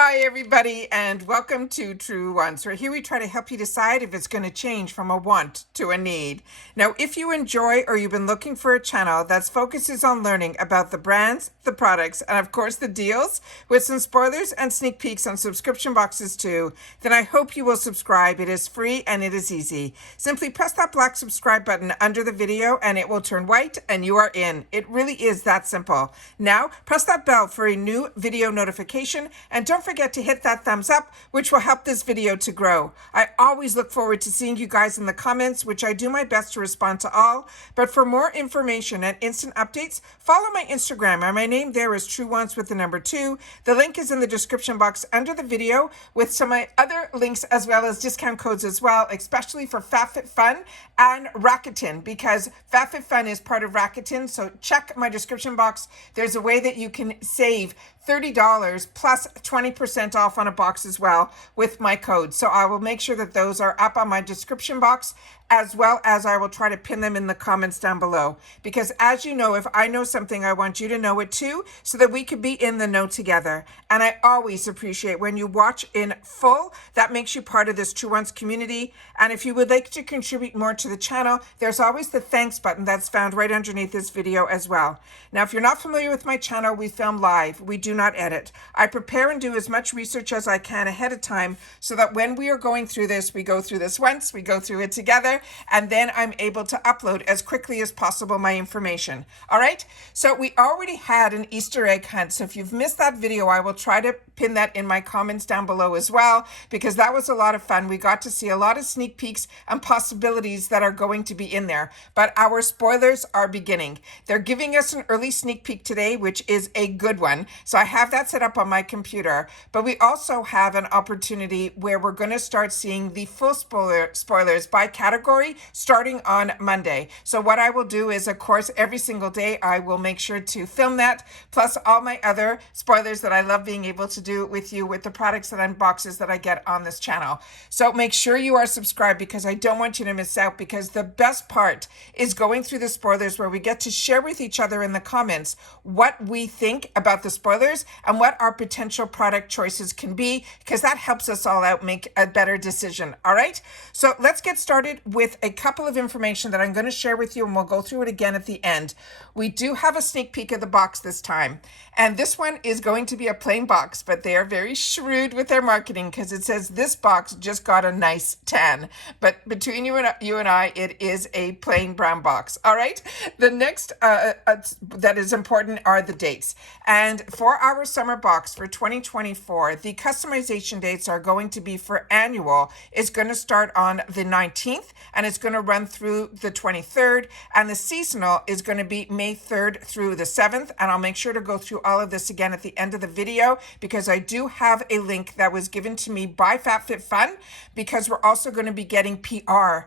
Hi, everybody, and welcome to Truewants, where here we try to help you decide if it's going to change from a want to a need. Now, if you enjoy or you've been looking for a channel that focuses on learning about the brands, the products, and of course the deals, with some spoilers and sneak peeks on subscription boxes too, then I hope you will subscribe. It is free and it is easy. Simply press that black subscribe button under the video and it will turn white and you are in. It really is that simple. Now, press that bell for a new video notification, and don't forget to hit that thumbs up, which will help this video to grow. I always look forward to seeing you guys in the comments, which I do my best to respond to all. But for more information and instant updates, follow my Instagram, and my name there is Truewants with the number 2. The link is in the description box under the video with some of my other links as well as discount codes as well, especially for FabFitFun and Rakuten, because FabFitFun is part of Rakuten. So check my description box. There's a way that you can save $30 plus 20% off on a box as well with my code. So I will make sure that those are up on my description box, as well as I will try to pin them in the comments down below. Because as you know, if I know something, I want you to know it too, so that we could be in the know together. And I always appreciate when you watch in full. That makes you part of this Truewants community. And if you would like to contribute more to the channel, there's always the thanks button that's found right underneath this video as well. Now, if you're not familiar with my channel, we film live. We do not edit. I prepare and do as much research as I can ahead of time, so that when we are going through this, we go through this once, we go through it together, and then I'm able to upload as quickly as possible my information. All right, so we already had an Easter egg hunt, so if you've missed that video, I will try to pin that in my comments down below as well, because that was a lot of fun. We got to see a lot of sneak peeks and possibilities that are going to be in there, but our spoilers are beginning. They're giving us an early sneak peek today, which is a good one. So I have that set up on my computer, but we also have an opportunity where we're going to start seeing the full spoilers by category starting on Monday. So what I will do is, of course, every single day I will make sure to film that, plus all my other spoilers that I love being able to do with you with the products and unboxes that I get on this channel. So make sure you are subscribed, because I don't want you to miss out, because the best part is going through the spoilers, where we get to share with each other in the comments what we think about the spoilers and what our potential product choices can be, because that helps us all out make a better decision. All right, so let's get started with a couple of information that I'm going to share with you, and we'll go through it again at the end. We do have a sneak peek of the box this time, and this one is going to be a plain box, but they are very shrewd with their marketing, because it says this box just got a nice 10, but between you and I, it is a plain brown box. All right, the next that is important are the dates, and for our summer box for 2024, the customization dates are going to be for annual. It's going to start on the 19th and it's going to run through the 23rd, and the seasonal is going to be May 3rd through the 7th, and I'll make sure to go through all of this again at the end of the video, because I do have a link that was given to me by FabFitFun, because we're also going to be getting PR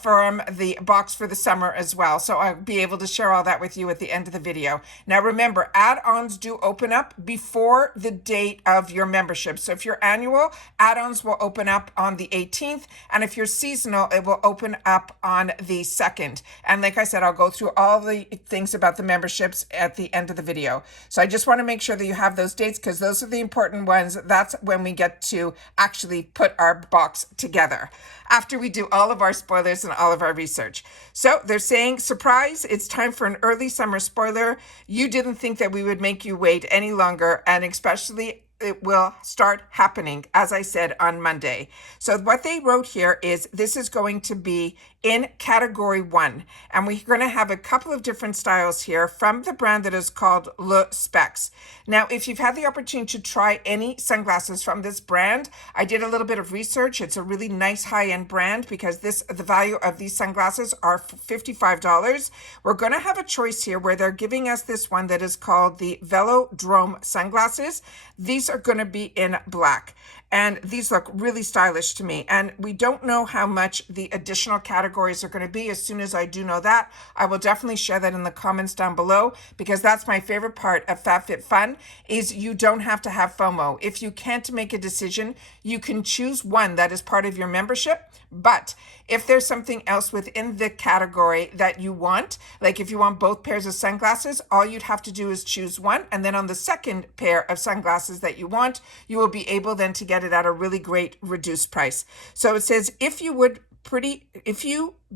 from the box for the summer as well, so I'll be able to share all that with you at the end of the video. Now remember, add-ons do open up before the date of your membership. So if you're annual, add-ons will open up on the 18th, and if you're seasonal, it will open up on the 2nd. And like I said, I'll go through all the things about the memberships at the end of the video. So I just want to make sure that you have those dates, because those are the important ones. That's when we get to actually put our box together, after we do all of our spoilers and all of our research. So they're saying, surprise, it's time for an early summer spoiler. You didn't think that we would make you wait any longer, and especially it will start happening, as I said, on Monday. So what they wrote here is this is going to be in category 1, and we're going to have a couple of different styles here from the brand that is called Le Specs. Now, if you've had the opportunity to try any sunglasses from this brand, I did a little bit of research. It's a really nice high-end brand, because the value of these sunglasses are $55. We're going to have a choice here where they're giving us this one that is called the Velodrome sunglasses. These are going to be in black, and these look really stylish to me, and we don't know how much the additional category categories are going to be. As soon as I do know that, I will definitely share that in the comments down below, because that's my favorite part of FabFitFun, is you don't have to have FOMO. If you can't make a decision, you can choose one that is part of your membership. But if there's something else within the category that you want, like if you want both pairs of sunglasses, all you'd have to do is choose one. And then on the second pair of sunglasses that you want, you will be able then to get it at a really great reduced price. So it says, if you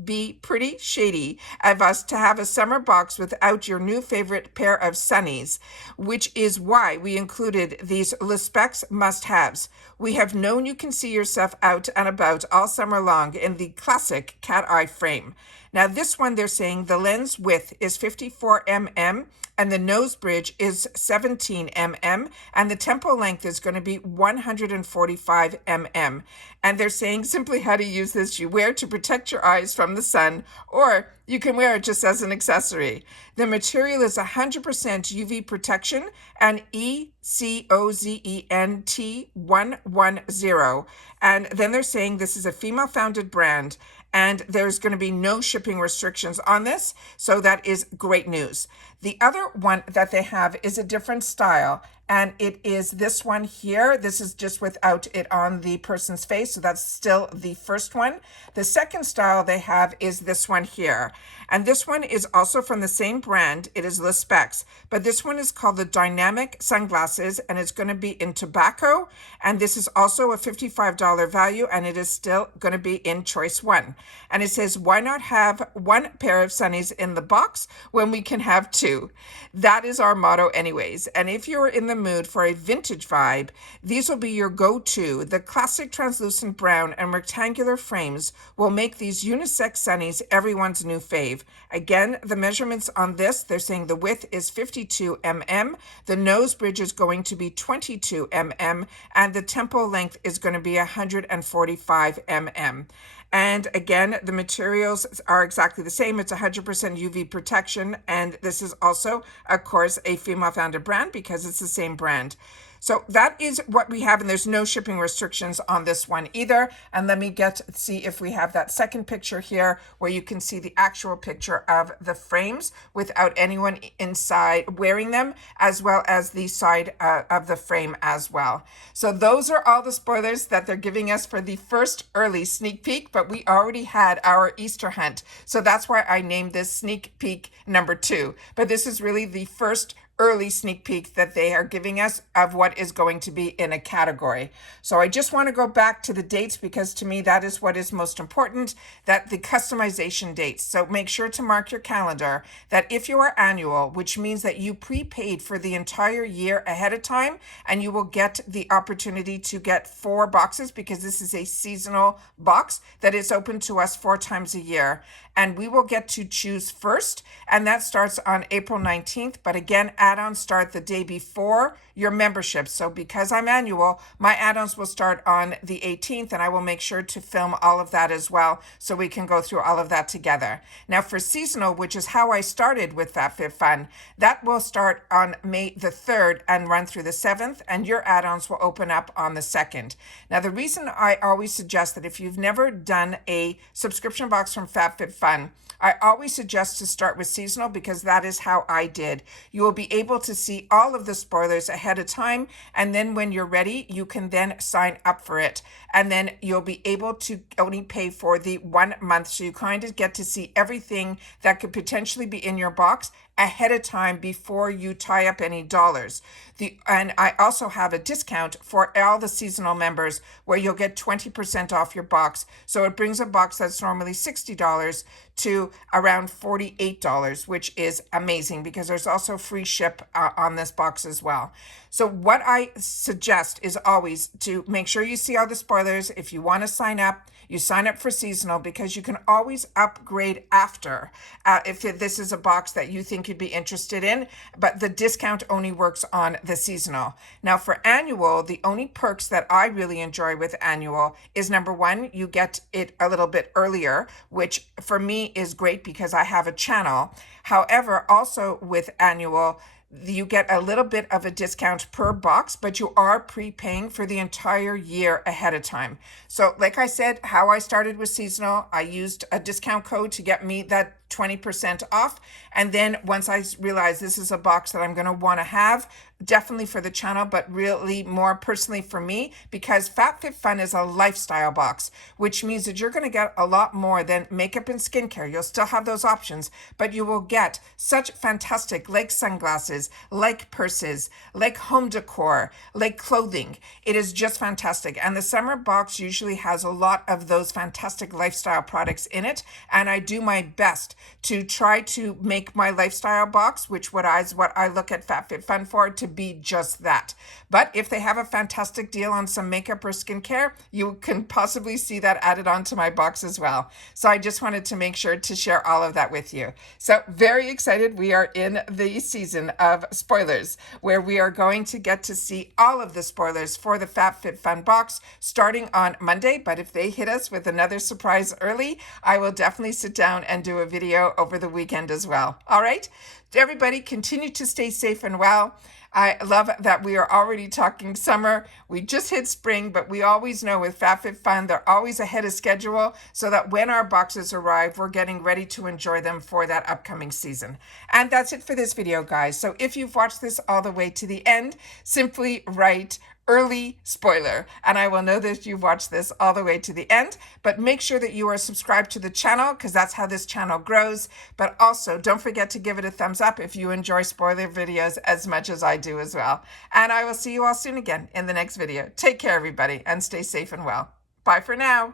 be pretty shady of us to have a summer box without your new favorite pair of sunnies, which is why we included these Le Specs must-haves. We have known you can see yourself out and about all summer long in the classic cat eye frame. Now this one, they're saying the lens width is 54 mm and the nose bridge is 17 mm and the temple length is going to be 145 mm. And they're saying simply how to use this. You wear to protect your eyes from the sun, or you can wear it just as an accessory. The material is 100% UV protection and ECOZENT 110. And then they're saying this is a female-founded brand, and there's going to be no shipping restrictions on this. So that is great news. The other one that they have is a different style, and it is this one here. This is just without it on the person's face, so that's still the first one. The second style they have is this one here, and this one is also from the same brand. It is Le Specs, but this one is called the Dynamic Sunglasses, and it's going to be in tobacco, and this is also a $55 value, and it is still going to be in choice one. And it says, why not have one pair of sunnies in the box when we can have two? That is our motto anyways. And if you're in the mood for a vintage vibe, these will be your go-to. The classic translucent brown and rectangular frames will make these unisex sunnies everyone's new fave. Again, the measurements on this, they're saying the width is 52 mm, the nose bridge is going to be 22 mm, and the temple length is going to be 145 mm. And again, the materials are exactly the same. It's 100% UV protection. And this is also, of course, a female-founded brand because it's the same brand. So that is what we have, and there's no shipping restrictions on this one either. And let me see if we have that second picture here where you can see the actual picture of the frames without anyone inside wearing them, as well as the side of the frame as well. So those are all the spoilers that they're giving us for the first early sneak peek, but we already had our Easter hunt. So that's why I named this sneak peek number 2. But this is really the first early sneak peek that they are giving us of what is going to be in a category. So I just want to go back to the dates, because to me that is what is most important, that the customization dates. So make sure to mark your calendar that if you are annual, which means that you prepaid for the entire year ahead of time, and you will get the opportunity to get 4 boxes, because this is a seasonal box that is open to us 4 times a year. And we will get to choose first, and that starts on April 19th. But again, add-ons start the day before your membership. So because I'm annual, my add-ons will start on the 18th, and I will make sure to film all of that as well, so we can go through all of that together. Now for seasonal, which is how I started with FabFitFun, that will start on May the 3rd and run through the 7th, and your add-ons will open up on the 2nd. Now the reason I always suggest that if you've never done a subscription box from FabFitFun, I always suggest to start with seasonal, because that is how I did. You will be able to see all of the spoilers ahead of time, and then when you're ready, you can then sign up for it. And then you'll be able to only pay for the 1 month, so you kind of get to see everything that could potentially be in your box ahead of time before you tie up any dollars. And I also have a discount for all the seasonal members where you'll get 20% off your box. So it brings a box that's normally $60 to around $48, which is amazing, because there's also free ship on this box as well. So what I suggest is always to make sure you see all the spoilers. If you want to sign up, you sign up for seasonal, because you can always upgrade after if this is a box that you think you'd be interested in, but the discount only works on the seasonal. Now for annual, the only perks that I really enjoy with annual is, number 1, you get it a little bit earlier, which for me is great because I have a channel. However, also with annual, you get a little bit of a discount per box, but you are prepaying for the entire year ahead of time. So like I said, how I started with seasonal, I used a discount code to get me that 20% off. And then once I realized this is a box that I'm going to want to have, definitely for the channel, but really more personally for me, because FabFitFun is a lifestyle box, which means that you're going to get a lot more than makeup and skincare. You'll still have those options, but you will get such fantastic, like sunglasses, like purses, like home decor, like clothing. It is just fantastic. And the summer box usually has a lot of those fantastic lifestyle products in it. And I do my best to try to make my lifestyle box, which what I look at FabFitFun for, to be just that. But if they have a fantastic deal on some makeup or skincare, you can possibly see that added onto my box as well. So I just wanted to make sure to share all of that with you. So very excited. We are in the season of spoilers, where we are going to get to see all of the spoilers for the FabFitFun box starting on Monday. But if they hit us with another surprise early, I will definitely sit down and do a video over the weekend as well. All right, everybody, continue to stay safe and well. I love that we are already talking summer. We just hit spring, but we always know with FabFitFun, they're always ahead of schedule, so that when our boxes arrive, we're getting ready to enjoy them for that upcoming season. And that's it for this video, guys. So if you've watched this all the way to the end, simply write early spoiler, and I will know that you've watched this all the way to the end. But make sure that you are subscribed to the channel, because that's how this channel grows. But also don't forget to give it a thumbs up if you enjoy spoiler videos as much as I do as well. And I will see you all soon again in the next video. Take care, everybody, and stay safe and well. Bye for now.